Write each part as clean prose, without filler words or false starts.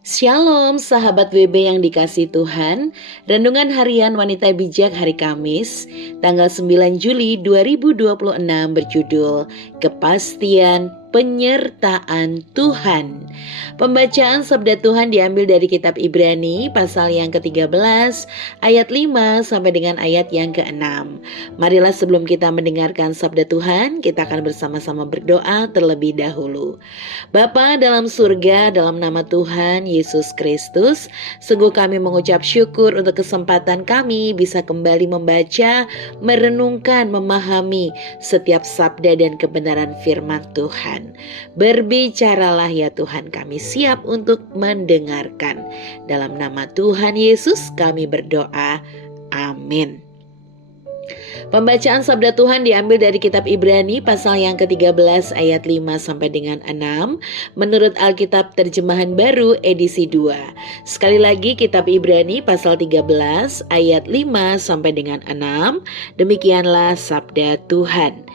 Shalom sahabat WB yang dikasih Tuhan. Renungan harian wanita bijak hari Kamis tanggal 9 Juli 2026 berjudul Kepastian Penyertaan Tuhan. Pembacaan sabda Tuhan diambil dari kitab Ibrani pasal yang ke-13 ayat 5 sampai dengan ayat yang ke-6. Marilah sebelum kita mendengarkan sabda Tuhan, kita akan bersama-sama berdoa terlebih dahulu. Bapa dalam surga, dalam nama Tuhan Yesus Kristus, sungguh kami mengucap syukur untuk kesempatan kami bisa kembali membaca, merenungkan, memahami setiap sabda dan kebenaran firman Tuhan. Berbicaralah ya Tuhan, kami siap untuk mendengarkan. Dalam nama Tuhan Yesus kami berdoa. Amin. Pembacaan sabda Tuhan diambil dari kitab Ibrani pasal yang ke-13 ayat 5 sampai dengan 6 menurut Alkitab Terjemahan Baru edisi 2. Sekali lagi kitab Ibrani pasal 13 ayat 5 sampai dengan 6. Demikianlah sabda Tuhan.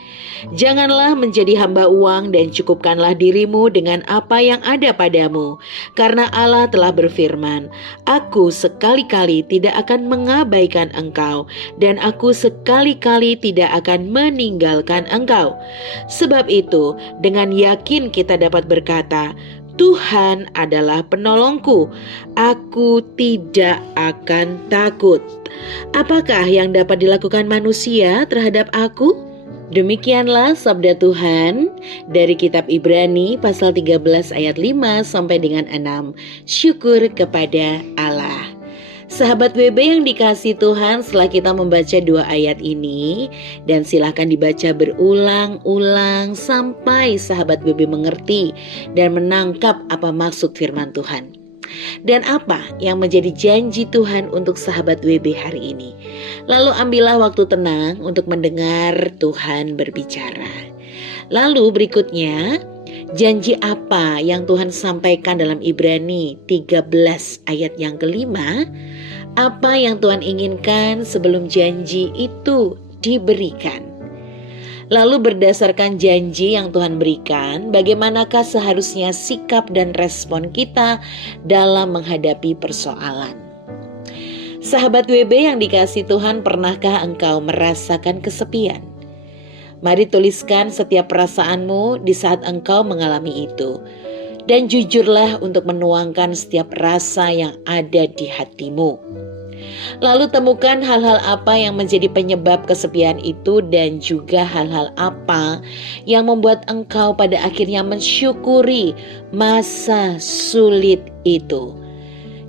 Janganlah menjadi hamba uang dan cukupkanlah dirimu dengan apa yang ada padamu. Karena Allah telah berfirman, Aku sekali-kali tidak akan mengabaikan engkau dan aku sekali-kali tidak akan meninggalkan engkau. Sebab itu, dengan yakin kita dapat berkata, Tuhan adalah penolongku, aku tidak akan takut. Apakah yang dapat dilakukan manusia terhadap aku? Demikianlah sabda Tuhan dari kitab Ibrani pasal 13 ayat 5 sampai dengan 6. Syukur kepada Allah. Sahabat WB yang dikasih Tuhan, setelah kita membaca dua ayat ini, dan silahkan dibaca berulang-ulang sampai sahabat WB mengerti dan menangkap apa maksud firman Tuhan. Dan apa yang menjadi janji Tuhan untuk sahabat WB hari ini. Lalu ambillah waktu tenang untuk mendengar Tuhan berbicara. Lalu berikutnya, janji apa yang Tuhan sampaikan dalam Ibrani 13 ayat yang kelima? Apa yang Tuhan inginkan sebelum janji itu diberikan? Lalu berdasarkan janji yang Tuhan berikan, bagaimanakah seharusnya sikap dan respon kita dalam menghadapi persoalan? Sahabat WB yang dikasih Tuhan, pernahkah engkau merasakan kesepian? Mari tuliskan setiap perasaanmu di saat engkau mengalami itu. Dan jujurlah untuk menuangkan setiap rasa yang ada di hatimu. Lalu temukan hal-hal apa yang menjadi penyebab kesepian itu dan juga hal-hal apa yang membuat engkau pada akhirnya mensyukuri masa sulit itu.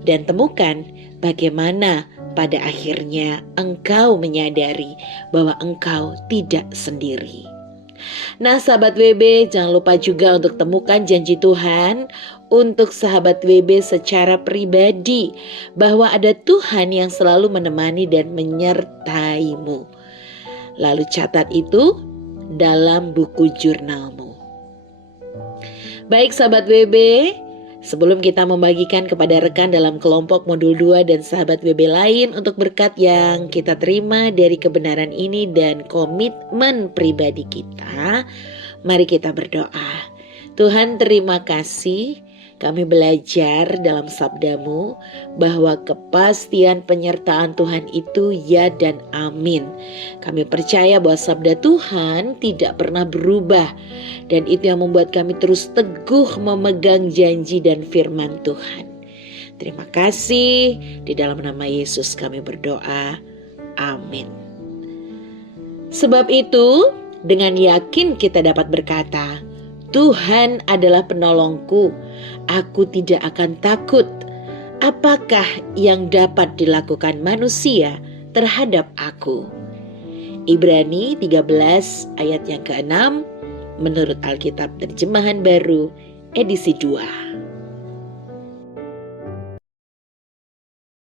Dan temukan bagaimana pada akhirnya engkau menyadari bahwa engkau tidak sendiri. Nah sahabat WB, jangan lupa juga untuk temukan janji Tuhan untuk sahabat WB secara pribadi, bahwa ada Tuhan yang selalu menemani dan menyertaimu. Lalu catat itu dalam buku jurnalmu. Baik sahabat WB, sebelum kita membagikan kepada rekan dalam kelompok modul 2 dan sahabat WB lain untuk berkat yang kita terima dari kebenaran ini dan komitmen pribadi kita, mari kita berdoa. Tuhan, terima kasih. Kami belajar dalam sabdamu bahwa kepastian penyertaan Tuhan itu ya dan amin. Kami percaya bahwa sabda Tuhan tidak pernah berubah. Dan itu yang membuat kami terus teguh memegang janji dan firman Tuhan. Terima kasih. Di dalam nama Yesus kami berdoa. Amin. Sebab itu dengan yakin kita dapat berkata, Tuhan adalah penolongku, aku tidak akan takut. Apakah yang dapat dilakukan manusia terhadap aku? Ibrani 13 ayat yang ke-6 menurut Alkitab Terjemahan Baru edisi 2.